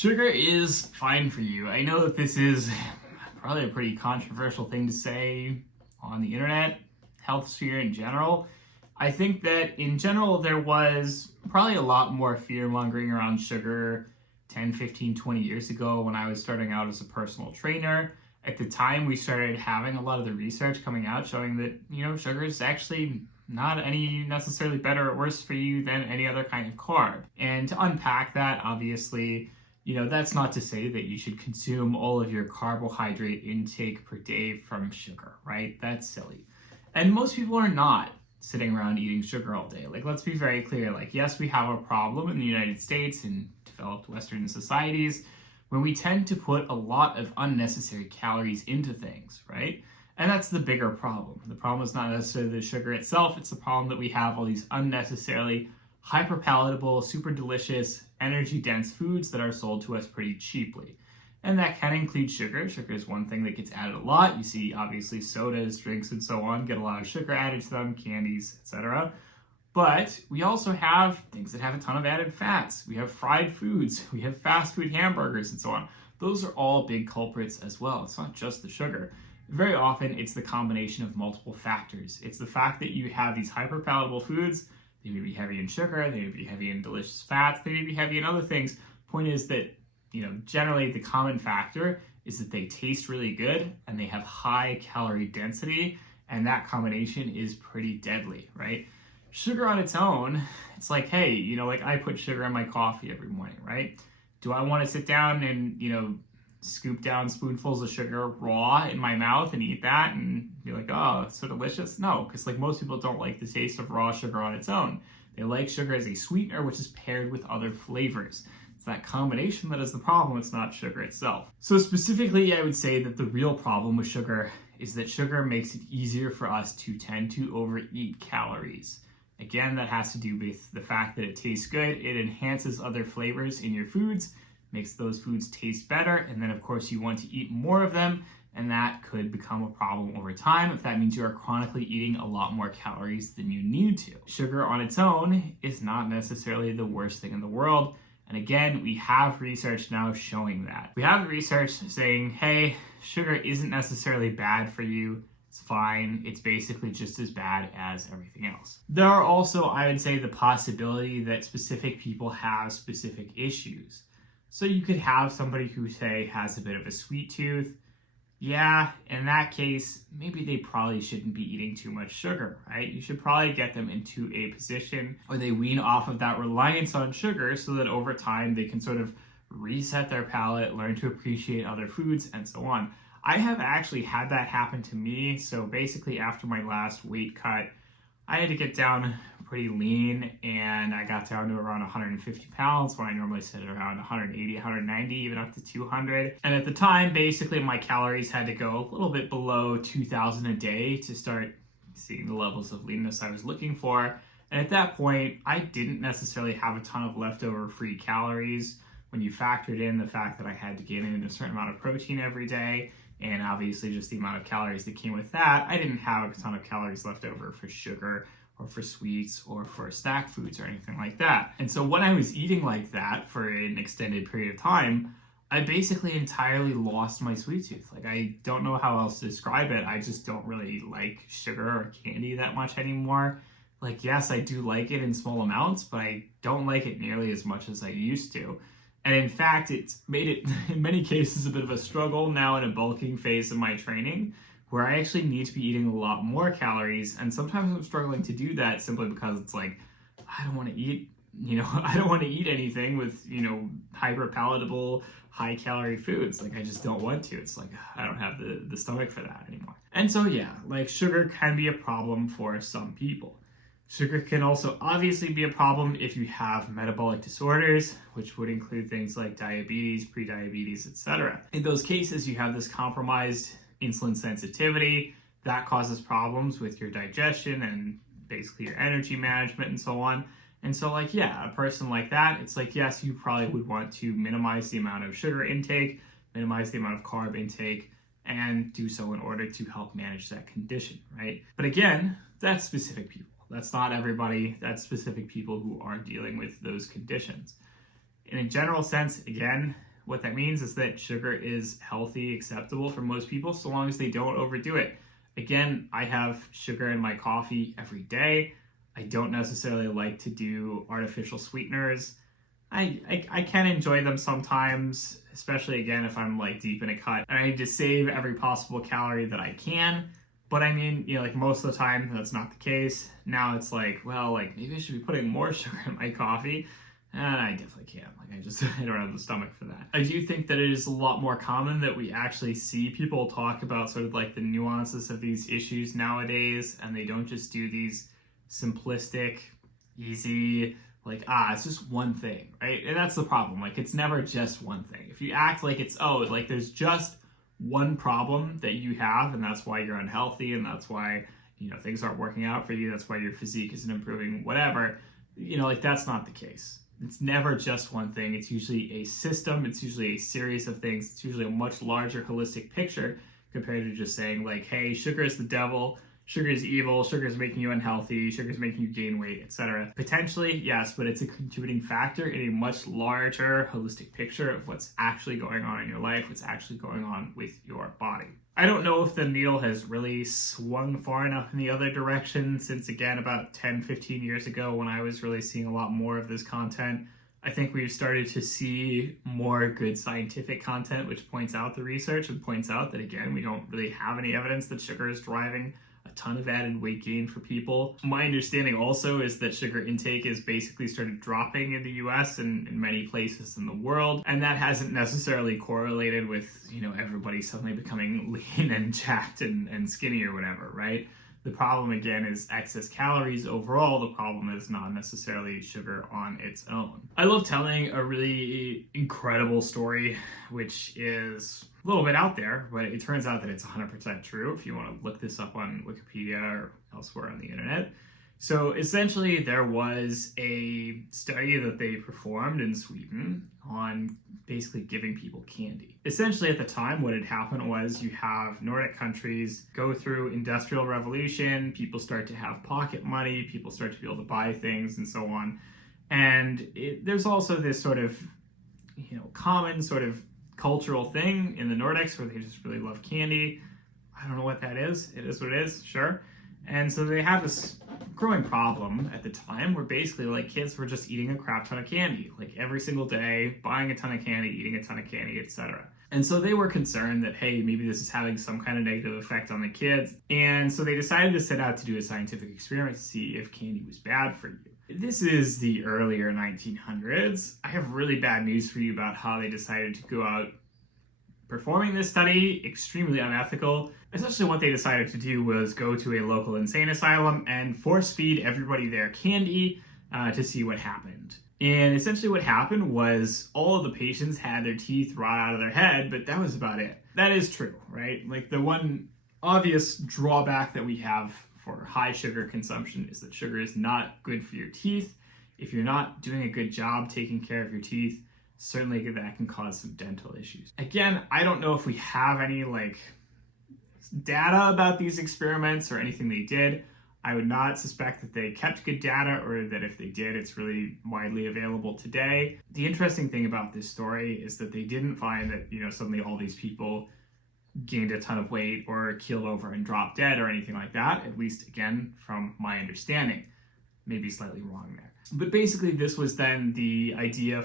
Sugar is fine for you. I know that this is probably a pretty controversial thing to say on the internet, health sphere in general. I think that in general there was probably a lot more fear mongering around sugar 10, 15, 20 years ago when I was starting out as a personal trainer. At the time, we started having a lot of the research coming out showing that, sugar is actually not any necessarily better or worse for you than any other kind of carb. And to unpack that, obviously, that's not to say that you should consume all of your carbohydrate intake per day from sugar, right? That's silly. And most people are not sitting around eating sugar all day. Let's be very clear. Yes, we have a problem in the United States and developed Western societies where we tend to put a lot of unnecessary calories into things, right? And that's the bigger problem. The problem is not necessarily the sugar itself, it's the problem that we have all these unnecessarily hyper-palatable, super delicious, energy-dense foods that are sold to us pretty cheaply. And that can include sugar. Sugar is one thing that gets added a lot. You see, obviously, sodas, drinks, and so on get a lot of sugar added to them, candies, etc. But we also have things that have a ton of added fats. We have fried foods, we have fast food hamburgers, and so on. Those are all big culprits as well. It's not just the sugar. Very often, it's the combination of multiple factors. It's the fact that you have these hyper-palatable foods. They may be heavy in sugar, they may be heavy in delicious fats, they may be heavy in other things. Point is that, generally the common factor is that they taste really good and they have high calorie density, and that combination is pretty deadly, right? Sugar on its own, it's like, hey, I put sugar in my coffee every morning, right? Do I want to sit down and, scoop down spoonfuls of sugar raw in my mouth and eat that and be like, oh, it's so delicious? No, because most people don't like the taste of raw sugar on its own. They like sugar as a sweetener, which is paired with other flavors. It's that combination that is the problem. It's not sugar itself. So specifically, I would say that the real problem with sugar is that sugar makes it easier for us to tend to overeat calories. Again, that has to do with the fact that it tastes good. It enhances other flavors in your foods, makes those foods taste better, and then of course you want to eat more of them, and that could become a problem over time if that means you are chronically eating a lot more calories than you need to. Sugar on its own is not necessarily the worst thing in the world, and again, we have research now showing that. We have research saying, hey, sugar isn't necessarily bad for you. It's fine. It's basically just as bad as everything else. There are also, I would say, the possibility that specific people have specific issues. So you could have somebody who, say, has a bit of a sweet tooth. Yeah, in that case, maybe they probably shouldn't be eating too much sugar, right? You should probably get them into a position where they wean off of that reliance on sugar so that over time they can sort of reset their palate, learn to appreciate other foods, and so on. I have actually had that happen to me. So basically after my last weight cut, I had to get down pretty lean, and I got down to around 150 pounds when I normally sit at around 180, 190, even up to 200. And at the time, basically my calories had to go a little bit below 2,000 a day to start seeing the levels of leanness I was looking for. And at that point, I didn't necessarily have a ton of leftover free calories when you factored in the fact that I had to get in a certain amount of protein every day, and obviously just the amount of calories that came with that. I didn't have a ton of calories left over for sugar or for sweets or for snack foods or anything like that. And so when I was eating like that for an extended period of time, I basically entirely lost my sweet tooth. I don't know how else to describe it. I just don't really like sugar or candy that much anymore. Yes, I do like it in small amounts, but I don't like it nearly as much as I used to. And in fact, it's made it, in many cases, a bit of a struggle now in a bulking phase of my training, where I actually need to be eating a lot more calories. And sometimes I'm struggling to do that simply because it's I don't want to eat, I don't want to eat anything with, hyper palatable, high calorie foods. I just don't want to. It's I don't have the stomach for that anymore. And so, yeah, sugar can be a problem for some people. Sugar can also obviously be a problem if you have metabolic disorders, which would include things like diabetes, prediabetes, etc. In those cases, you have this compromised insulin sensitivity that causes problems with your digestion and basically your energy management and so on. And so a person like that, it's yes, you probably would want to minimize the amount of sugar intake, minimize the amount of carb intake, and do so in order to help manage that condition, right? But again, that's specific people. That's not everybody. That's specific people who are dealing with those conditions. In a general sense, again, What that means is that sugar is healthy, acceptable for most people, so long as they don't overdo it. Again, I have sugar in my coffee every day. I don't necessarily like to do artificial sweeteners. I can enjoy them sometimes, especially again if I'm like deep in a cut and I need to save every possible calorie that I can. But I mean, like most of the time that's not the case. Now it's like, well, like maybe I should be putting more sugar in my coffee. And I definitely can't. Like I don't have the stomach for that. I do think that it is a lot more common that we actually see people talk about sort of like the nuances of these issues nowadays, and they don't just do these simplistic, easy, like, it's just one thing, right? And that's the problem. Like, it's never just one thing. If you act like it's, like there's just one problem that you have, and that's why you're unhealthy, and that's why, things aren't working out for you, that's why your physique isn't improving, whatever, like that's not the case. It's never just one thing. It's usually a system. It's usually a series of things. It's usually a much larger holistic picture compared to just saying like, hey, sugar is the devil, sugar is evil, sugar is making you unhealthy, sugar is making you gain weight, etc. Potentially, yes, but it's a contributing factor in a much larger holistic picture of what's actually going on in your life, what's actually going on with your body. I don't know if the needle has really swung far enough in the other direction since, again, about 10, 15 years ago when I was really seeing a lot more of this content. I think we've started to see more good scientific content which points out the research and points out that, again, we don't really have any evidence that sugar is driving a ton of added weight gain for people. My understanding also is that sugar intake is basically started dropping in the US and in many places in the world, and that hasn't necessarily correlated with, everybody suddenly becoming lean and jacked and skinny or whatever, right? The problem, again, is excess calories overall. The problem is not necessarily sugar on its own. I love telling a really incredible story, which is a little bit out there, but it turns out that it's 100% true if you want to look this up on Wikipedia or elsewhere on the internet. So essentially, there was a study that they performed in Sweden on basically giving people candy. Essentially, at the time, what had happened was you have Nordic countries go through industrial revolution, people start to have pocket money, people start to be able to buy things and so on. And there's also this sort of, common sort of cultural thing in the Nordics where they just really love candy. I don't know what that is. It is what it is, sure. And so they had this growing problem at the time where basically like kids were just eating a crap ton of candy, like every single day, buying a ton of candy, eating a ton of candy, etc. And so they were concerned that, hey, maybe this is having some kind of negative effect on the kids. And so they decided to set out to do a scientific experiment to see if candy was bad for you. This is the earlier 1900s. I have really bad news for you about how they decided to go out performing this study. Extremely unethical. Essentially what they decided to do was go to a local insane asylum and force feed everybody there candy to see what happened. And essentially what happened was all of the patients had their teeth rot out of their head, but that was about it. That is true, right? Like the one obvious drawback that we have for high sugar consumption is that sugar is not good for your teeth. If you're not doing a good job taking care of your teeth, certainly that can cause some dental issues. Again, I don't know if we have any data about these experiments or anything they did. I would not suspect that they kept good data, or that if they did, it's really widely available today. The interesting thing about this story is that they didn't find that, suddenly all these people gained a ton of weight or keeled over and dropped dead or anything like that, at least, again, from my understanding. Maybe slightly wrong there. But basically, this was then the idea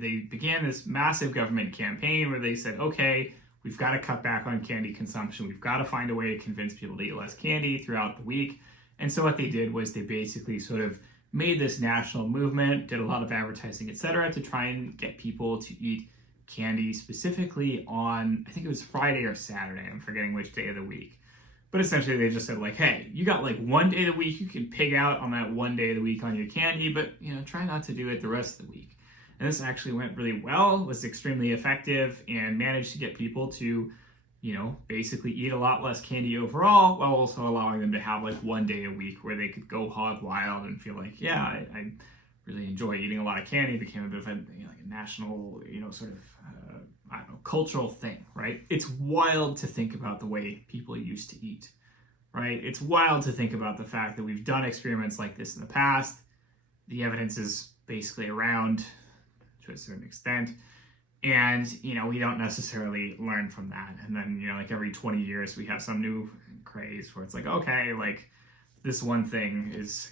they began this massive government campaign where they said, okay, we've got to cut back on candy consumption. We've got to find a way to convince people to eat less candy throughout the week. And so what they did was they basically sort of made this national movement, did a lot of advertising, etc., to try and get people to eat candy specifically on, I think it was Friday or Saturday. I'm forgetting which day of the week. But essentially they just said hey, you got one day of the week, you can pig out on that one day of the week on your candy, but try not to do it the rest of the week. And this actually went really well, was extremely effective, and managed to get people to, basically eat a lot less candy overall, while also allowing them to have one day a week where they could go hog wild and feel like, yeah, I really enjoy eating a lot of candy. It became a bit of a national, sort of, cultural thing, right? It's wild to think about the way people used to eat, right? It's wild to think about the fact that we've done experiments like this in the past. The evidence is basically around to a certain extent. And, we don't necessarily learn from that. And then, like every 20 years, we have some new craze where it's like, okay, like this one thing is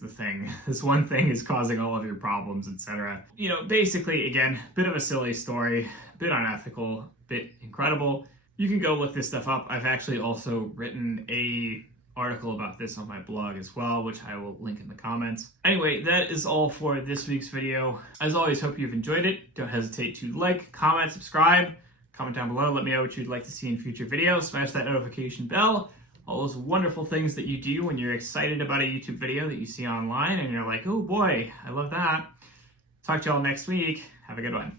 the thing. This one thing is causing all of your problems, etc. Basically, again, bit of a silly story, bit unethical, bit incredible. You can go look this stuff up. I've actually also written a article about this on my blog as well, which I will link in the comments. Anyway, that is all for this week's video. As always, hope you've enjoyed it. Don't hesitate to like, comment, subscribe, comment down below. Let me know what you'd like to see in future videos. Smash that notification bell. All those wonderful things that you do when you're excited about a YouTube video that you see online and you're like, oh boy, I love that. Talk to y'all next week. Have a good one.